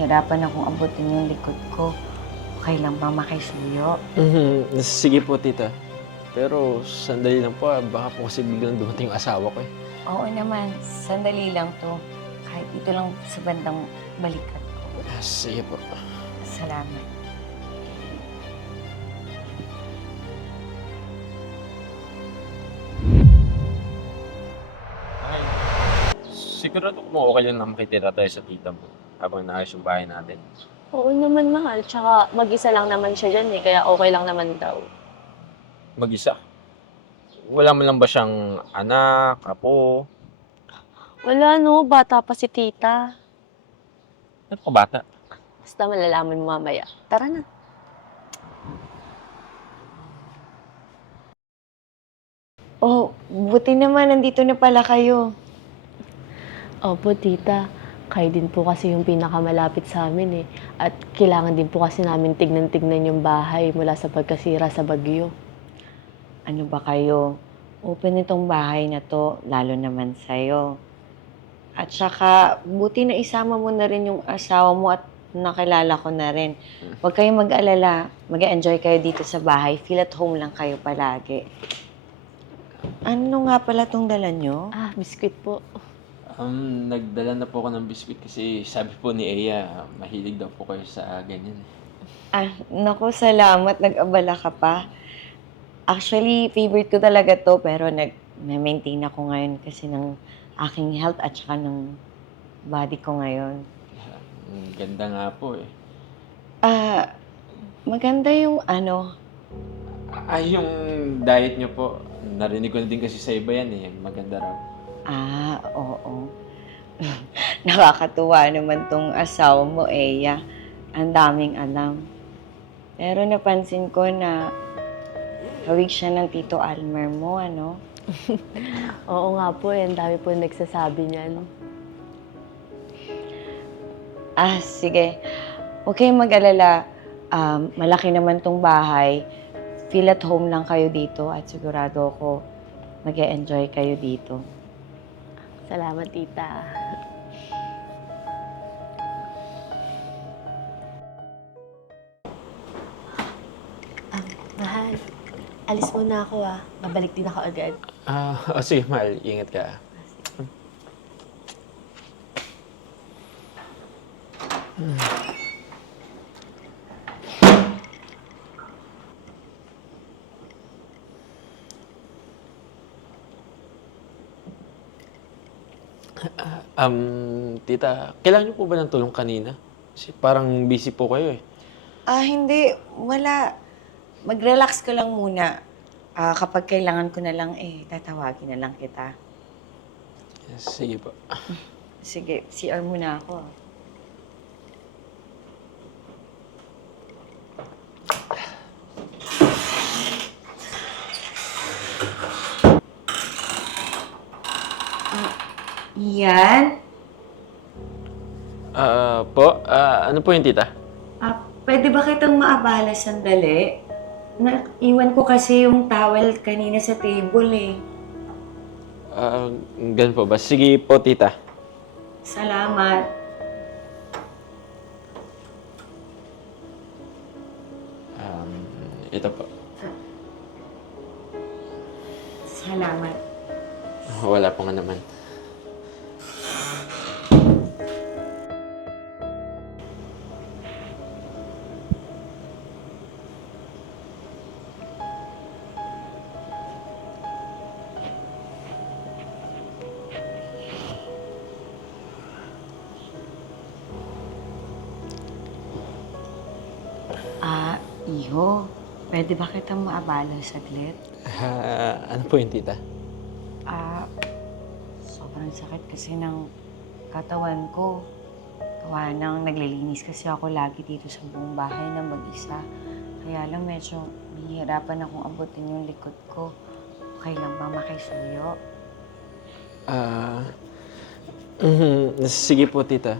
nahihirapan akong abutin yung likod ko. Okay lang ba makisuyo? Sige po, tita. Pero sandali lang po, baka po kasi biglang dumating yung asawa ko eh. Oo naman, sandali lang to. Kahit dito lang sa bandang balikat ko. Sige po. Salamat. Ay, sigurado kung okay lang na makitira tayo sa tita mo habang naayos yung bahay natin. Oo naman, mahal. Tsaka mag-isa lang naman siya dyan eh, kaya okay lang naman daw. Mag-isa. Wala mo lang ba siyang anak, apo? Wala no, bata pa si tita. Ano ka bata? Basta malalaman mo mamaya. Tara na. Oh, buti naman nandito na pala kayo. Opo, tita. Kayo din po kasi yung pinakamalapit sa amin eh. At kailangan din po kasi namin tignan-tignan yung bahay mula sa pagkasira sa bagyo. Ano ba kayo? Open itong bahay na to, lalo naman sa'yo. At saka, buti na isama mo na rin yung asawa mo at nakilala ko na rin. Huwag kayong mag-alala. Mag-enjoy kayo dito sa bahay. Feel at home lang kayo palagi. Ano nga pala tong dala nyo? Ah, biskwit po. Nagdala na po ako ng biscuit kasi sabi po ni Eya, mahilig daw po kayo sa ganyan. Ah, naku, salamat. Nag-abala ka pa. Actually, favorite ko talaga to, pero nag-maintain ako ngayon kasi ng aking health at saka ng body ko ngayon. Ang ganda nga po eh. Ah, maganda yung ano. Ay, yung diet niyo po, narinig ko na din kasi sa iba yan eh, maganda raw. Ah, oo. Nakakatuwa naman tong asawa mo, Eya. Ang daming alam. Pero napansin ko na hawig siya ng Tito Almer mo, ano? Oo nga po eh, ang dami po nagsasabi niyan. Ah, sige. Huwag kayong mag-alala. Malaki naman tong bahay. Feel at home lang kayo dito at sigurado ako mag-e-enjoy kayo dito. Salamat, tita. Mahal, alis muna ako ah. Babalik din ako agad. Sige, mahal, ingat ka. Tita, kailangan niyo po ba ng tulong kanina? Kasi parang busy po kayo eh. Ah, hindi. Wala. Mag-relax ka lang muna. Kapag kailangan ko na lang, tatawagin na lang kita. Sige po. Sige, CR muna ako. Yan. Ano po yung tita? Pwede ba kitang maabala sandali? Iwan ko kasi yung towel kanina sa table eh. Ganun po ba? Sige po, tita. Salamat. Ito po. Salamat. Wala po nga naman. Iho, pwede ba kitang maabala saglit? Ano po yung tita? Sobrang sakit kasi ng katawan ko. Gawa nang naglilinis kasi ako lagi dito sa buong bahay na mag-isa. Kaya lang medyo nahihirapan akong abutin yung likod ko. Okay lang ba makisuyo? Sige po, tita.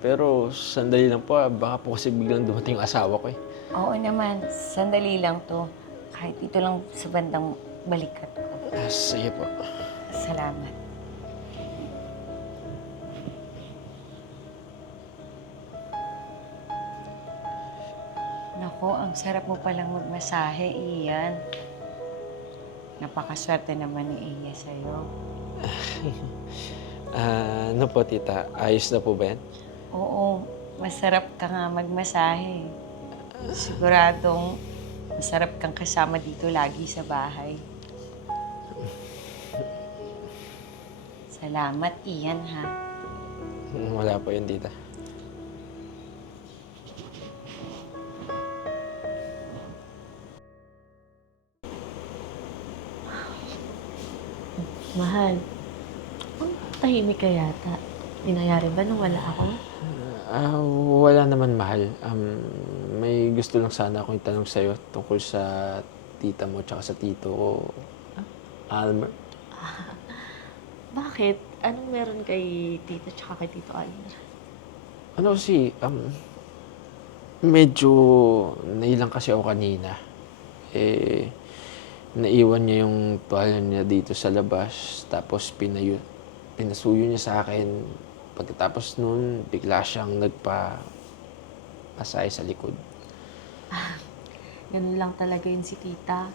Pero sandali lang po, baka po kasi biglang dumating yung asawa ko eh. Oo naman, sandali lang to. Kahit dito lang sa bandang balikat ko. Sige po. Salamat. Naku, ang sarap mo palang magmasahe, Ian. Napakaswerte naman ni Iya sa'yo. Ano po, tita? Ayos na po ba yan? Oo, masarap ka nga magmasahe. Siguradong masarap kang kasama dito lagi sa bahay. Salamat, Ian, ha? Wala po yun, tita. Mahal, ang tahimik ka yata. Dinayari ba nung wala ako? Wala naman, mahal. May gusto lang sana akong itanong sa'yo tungkol sa tita mo tsaka sa tito ko, Almer. Bakit? Anong meron kay tita tsaka kay tito Almer? Ano kasi, medyo nailang kasi ako kanina. Naiwan niya yung tuwalya niya dito sa labas, tapos pinasuyo niya sa akin. Pagkatapos nun, bigla siyang nagpa-pasay sa likod. Ganun lang talaga yun si tita.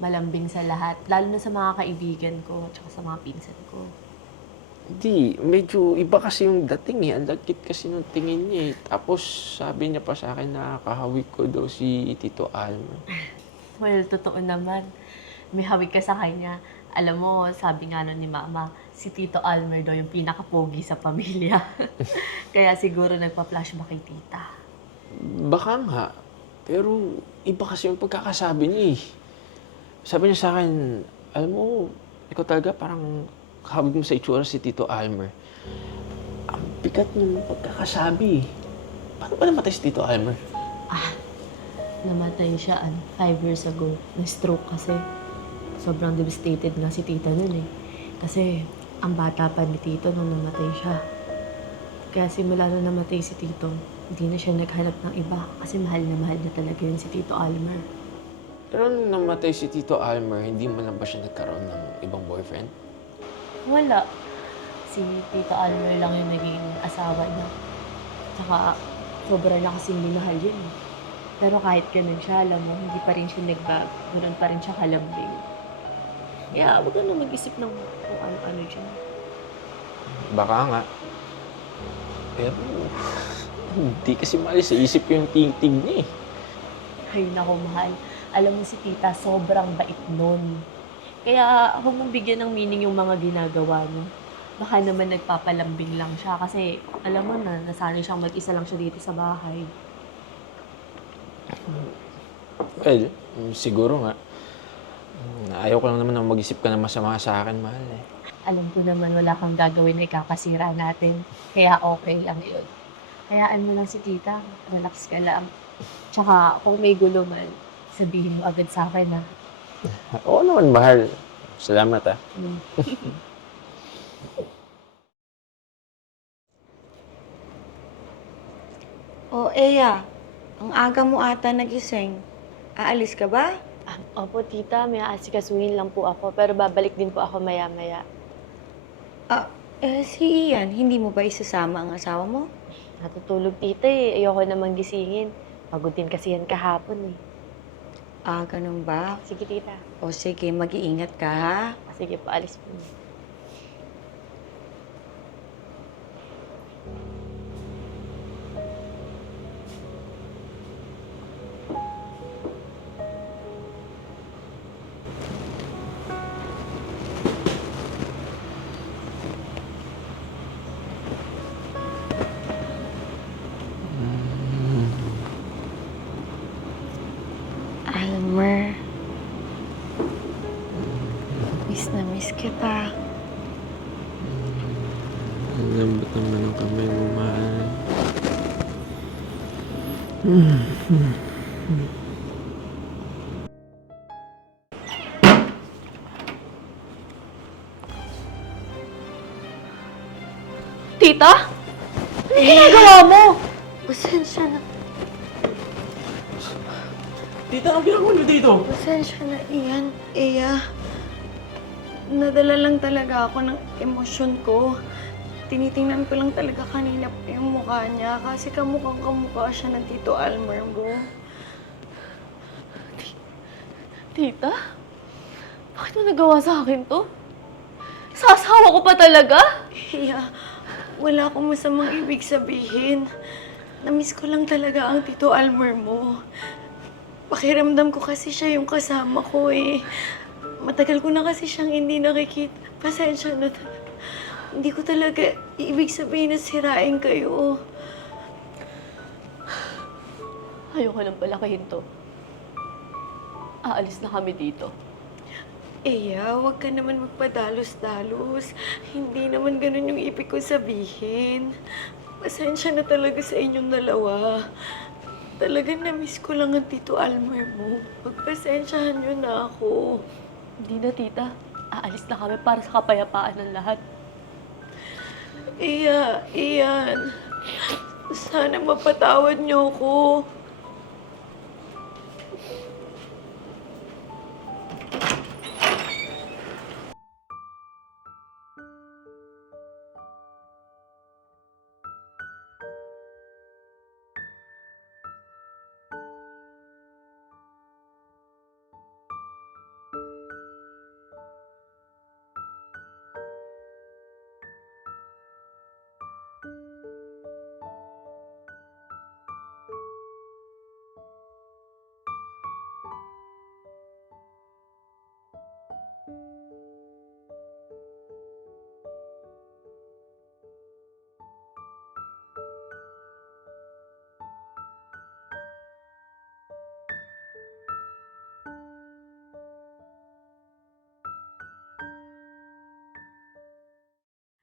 Malambing sa lahat. Lalo na sa mga kaibigan ko tsaka sa mga pinsan ko. Hindi, medyo iba kasi yung dating eh. Ang lagkit kasi nung tingin niya eh. Tapos sabi niya pa sa akin na kahawig ko daw si Tito Almer. Well, totoo naman. May hawig ka sa kanya. Alam mo, sabi nga nun ni Mama, si Tito Almer daw yung pinaka-pogi sa pamilya. Kaya siguro nagpa-flashback kay tita. Baka nga, pero iba kasi yung pagkakasabi niya eh. Sabi niya sa akin, alam mo, ikaw talaga parang kahawig mo sa itsura si Tito Almer. Ang bigat ng pagkakasabi eh. Paano ba namatay si Tito Almer? Namatay siya 5 years ago. Na-stroke kasi. Sobrang devastated nga si tita nun eh. Kasi ang bata pa ni tito nung namatay siya. Kaya simula nung namatay si tito, hindi na siya naghanap ng iba kasi mahal na talaga yun si Tito Almer. Pero nung namatay si Tito Almer, hindi mo lang ba siya nagkaroon ng ibang boyfriend? Wala. Si Tito Almer lang yung naging asawa niya. Tsaka sobra na kasing minahal yun eh. Pero kahit ganun siya, alam mo, hindi pa rin siya nagbago. Ganun pa rin siya kalambing. Kaya huwag ka na mag-isip ng kung ano-ano dyan. Baka nga. Pero hindi kasi maalis sa isip ko yung tingting niya eh. Ay, naku, mahal. Alam mo si tita, sobrang bait nun. Kaya huwag mong bigyan ng meaning yung mga ginagawa niyo. Baka naman nagpapalambing lang siya kasi alam mo na, nasanay siyang mag-isa lang siya dito sa bahay. Well, siguro nga. Ayaw ko lang naman na mag-isip ka na masama sa akin, mahal eh. Alam ko naman wala kang gagawin na ikakasira natin. Kaya okay lang yun. Hayaan mo lang si tita. Relax ka lang. Tsaka kung may gulo man, sabihin mo agad sa akin ha. Oo naman, mahal. Salamat ah. Mm. Oh, Eya, ang aga mo ata nagising. Aalis ka ba? Opo, tita. May aasikasuhin lang po ako. Pero babalik din po ako maya-maya. Si Ian, hindi mo ba isasama ang asawa mo? Natutulog, tita eh. Ayoko namang gisingin. Pagod din kasi yan kahapon eh. Ganun ba? Sige, tita. O sige, mag-iingat ka, ha? Sige po, alis po. Almer, miss na miss kita. Ang lambot naman ng kamay mo, mahal. Tita? Ano ginagawa mo? Pasensya na. Tita, ang ginagawa niyo dito? Pasensya na, Ian. Eya, nadala lang talaga ako ng emosyon ko. Tinitingnan ko lang talaga kanina yung mukha niya kasi kamukhang kamukha siya ng Tito Almer, bro. Tita? Bakit mo nagawa sa akin to? Sa asawa ko pa talaga? Iya, wala akong masamang ibig sabihin. Namiss ko lang talaga ang Tito Almer mo. Pakiramdam ko kasi siya yung kasama ko eh. Matagal ko na kasi siyang hindi nakikita. Pasensya na. Hindi ko talaga ibig sabihin na sirain kayo. Ayoko nang palakihin to. Aalis na kami dito. Iya, huwag ka naman magpadalos-dalos. Hindi naman ganun yung ibig ko sabihin. Pasensya na talaga sa inyong dalawa. Talagang na-miss ko lang ang Tito Almer mo. Pagpasensyahan niyo na ako. Hindi na, tita. Aalis na kami para sa kapayapaan ng lahat. Iya, Ian. Sana mapatawad niyo ako.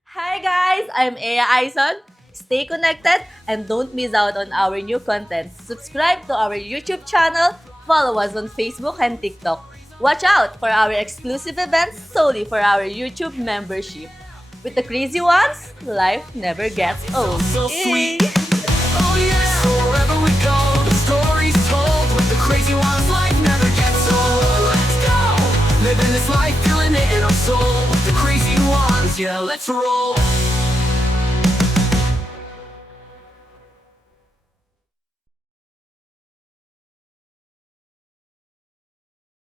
Hi guys, I'm Ea Aison. Stay connected and don't miss out on our new content. Subscribe to our YouTube channel, follow us on Facebook and TikTok. Watch out for our exclusive events solely for our YouTube membership. With the crazy ones, life never gets old. So sweet. Oh yeah. So wherever we go, the story's told. With the crazy ones, life never gets old. Let's go. Living this life, feeling it in our soul. With the crazy ones, yeah, let's roll.